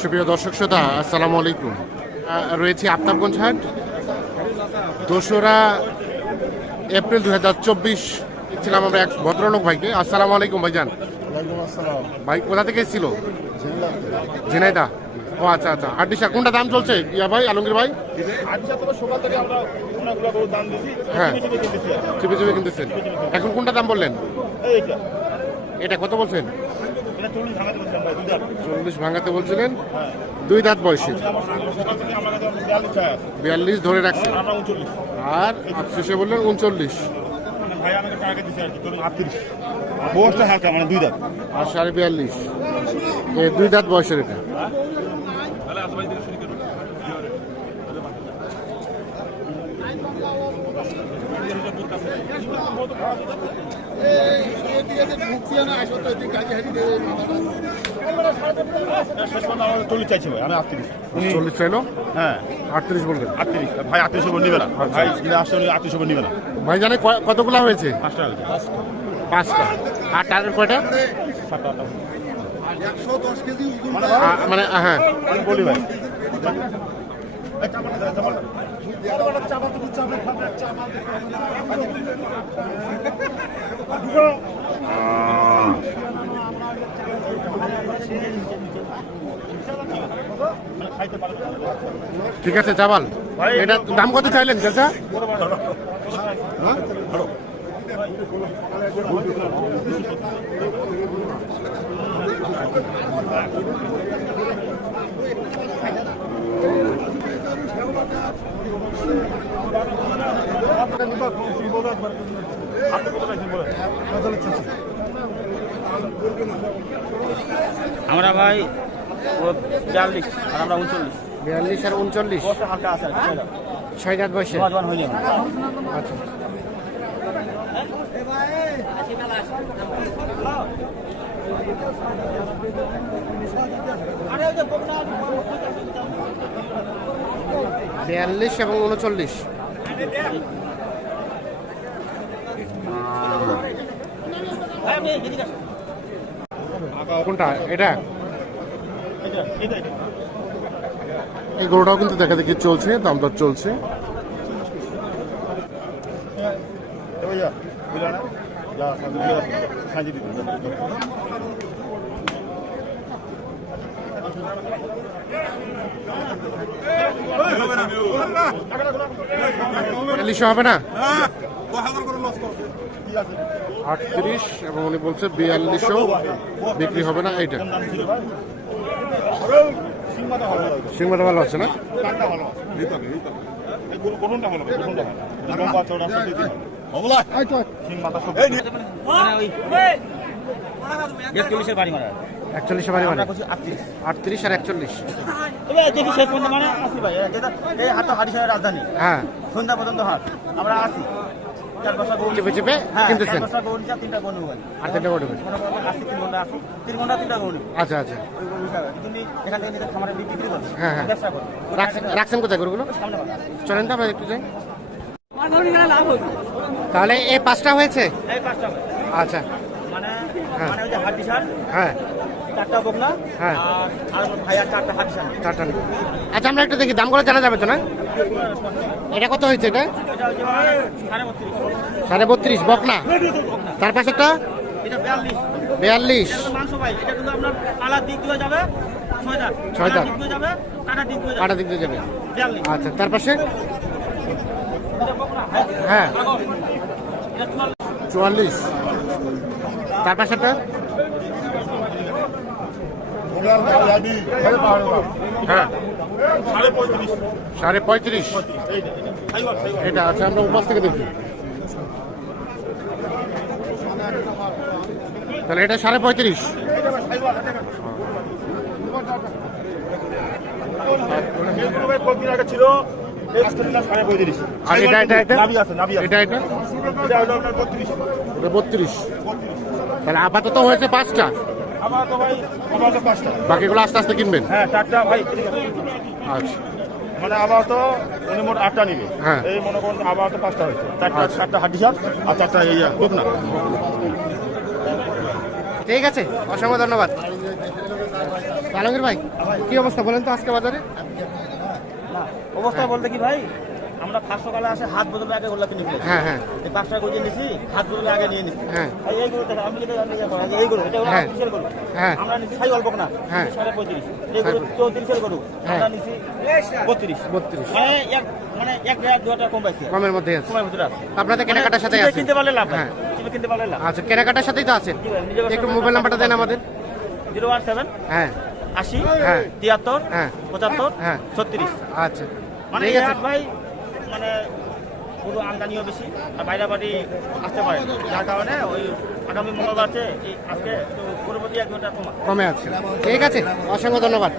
সুপ্রিয় দর্শক শ্রোতা, আসসালামু আলাইকুম। রয়েছি আফতাবগঞ্জ হাট, 2রা এপ্রিল 2024। ছিলাম আমরা এক ভদ্রলোক ভাইকে। আসসালামু আলাইকুম ভাইজান। ভাই কোথা থেকে এসেছিল? ঝিনাইদা। ও আচ্ছা আচ্ছা। হাড্ডিসা কোনটা দাম চলছে ইয়া ভাই, আলমগীর ভাই? হ্যাঁ, চিপে চিপে কিনতেছেন। এখন কোনটা দাম বললেন? এটা কত বলছেন? 40 ভাঙাতে বলছিলেন। 2 দাঁত বয়সে 42 ধরে রাখছেন, আর শেষে বললেন 39। আর 42.5 2 দাঁত বয়সের এটা। চল্লিশ চাইলো, হ্যাঁ 38 বলবেন। 38 ভাই 38 নিবে না ভাই, 38 নিবে না ভাই। জানে কতগুলা হয়েছে? 5টা। আর টার্গেট কয়টা? 7-8 মানে হ্যাঁ বলি ভাই। ঠিক আছে চাবাল। এটা দাম কত চাইলেন চাচা? আমরা ভাই 42 আর আমরা 39। 42 আর 39 হালকা আছে 6 দাঁত বয়সে। হয়ে যাবে। আচ্ছা। আরে 42 এবং 39। কোনটা এটা? এই গরুটাও কিন্তু দেখা দেখি চলছে, দাম দর চলছে। হবে না 38 এবং উনি বলছে 4200 বিক্রি হবে না। এইটা সিংমাটা ভালো আছে না? বাড়ি মারা 41 বাড়ি মানে 38 আর 41। দেখি শেষ পর্যন্ত মানে আসি ভাই। এই হাট হাডিসার রাজধানী, হ্যাঁ সন্ধ্যা পর্যন্ত হাট আমরা আসি। চেপে চেপে কিনতেছেন। আর 3টা গরু আর 3টা গরু আসি, 3 ঘন্টা আসি, 3 ঘন্টা 3টা গরু। আচ্ছা আচ্ছা। তুমি এখান থেকে নিজের খামারে বিক্রি করো, হ্যাঁ হ্যাঁ। ব্যবসা করো। রাখছেন কোথায় গরুগুলো? সামনে চলেন তো আমরা একটু যাই। তাহলে এই 5টা হয়েছে? এই 5টা আচ্ছা। মানে হ্যাঁ। মানে ওই যে হাডিসার হ্যাঁ 4টা বকনা, হ্যাঁ আর ভাইয়া 4টা হাডিসার। 4টা। আচ্ছা আমরা একটু দেখি দামগুলো জানা যাবে তো না? এটা কত হয়েছে? এটা এটা হচ্ছে 32.5 বকনা। তার পাশেরটা এটা 42। 42 মাংস ভাই, এটা কিন্তু আপনার আলাদা দিক দিয়ে যাবে 6 দাঁত, 6 দাঁত দিক দিয়ে যাবে, কাটা দিক দিয়ে যাবে, কাটা দিক দিয়ে যাবে। 42। আচ্ছা তার পাশে এটা বকনা, হ্যাঁ এটা 44। তার পাশেরটা হ্যাঁ 35.5। এটা আচ্ছা আমরা উপাস থেকে দেখি। তাহলে এটা 35.5। ছিল আর এটা এটা এটা নাভি আছে, নাভি আছে। এটা এটা এটা হলো আপনার 32। এটা 32। তাহলে আপাতত হয়েছে 5টা, আমার তো ভাই আমার তো 5টা, বাকিগুলো আস্তে আস্তে কিনবেন। হ্যাঁ 4টা ভাই। আচ্ছা মানে আবার তো উনি মোট 8টা নিবে। হ্যাঁ। এই মনে করুন আবার তো 5টা হয়েছে, 4টা আচ্ছা। 4টা হাডিসার আর 4টা এই বকনা। ঠিক আছে, অসংখ্য ধন্যবাদ। আলমগীর ভাই কি অবস্থা বলেন তো আজকে বাজারে? না অবস্থা বলতে কি ভাই, আমরা ফার্স্ট সকালে আসে হাত বদলে আগে গোল্লা কিনে ফেলেছি। হ্যাঁ হ্যাঁ এই 5 টাকা করে নিছি, হাত বদলে আগে নিয়ে নিছি। হ্যাঁ। আর এই গরুটা আমি যেটা এই গরু এটা হলো হ্যাঁ। 35 গরু। হ্যাঁ। আমরা নিছি ছাই অল্প না, হ্যাঁ। 35। এই গরু 34 গরু, হ্যাঁ। আমরা নিছি 32। 32 মানে এক দেড় 2 টাকা কম পাইছি। কমের মধ্যে আছে। সময় ভিতরে আছে। আপনাদের কেনাকাটার সাথে চিপে আছে? কিনতে পারলে লাভ ভাই। হ্যাঁ। চিপে কিনতে পারলে লাভ। আচ্ছা কেনাকাটার সাথেই তো আছেন। জি ভাই, নিজের একটু ব্যবসা মোবাইল নাম্বারটা দেন আমাদের। 017 হ্যাঁ 80 হ্যাঁ। 73 হ্যাঁ। 75 হ্যাঁ। 36। আচ্ছা মানে ঠিক এই আছে। হাট ভাই মানে পুরো আমদানিও বেশি আর বাইরে বাড়ি আসতে পারে না। যার কারণে ওই আগামী মঙ্গলবার আছে এই আজকে তো পরবর্তী 1 ঘন্টা কমা। কমে আছে। ঠিক আছে, অসংখ্য ধন্যবাদ।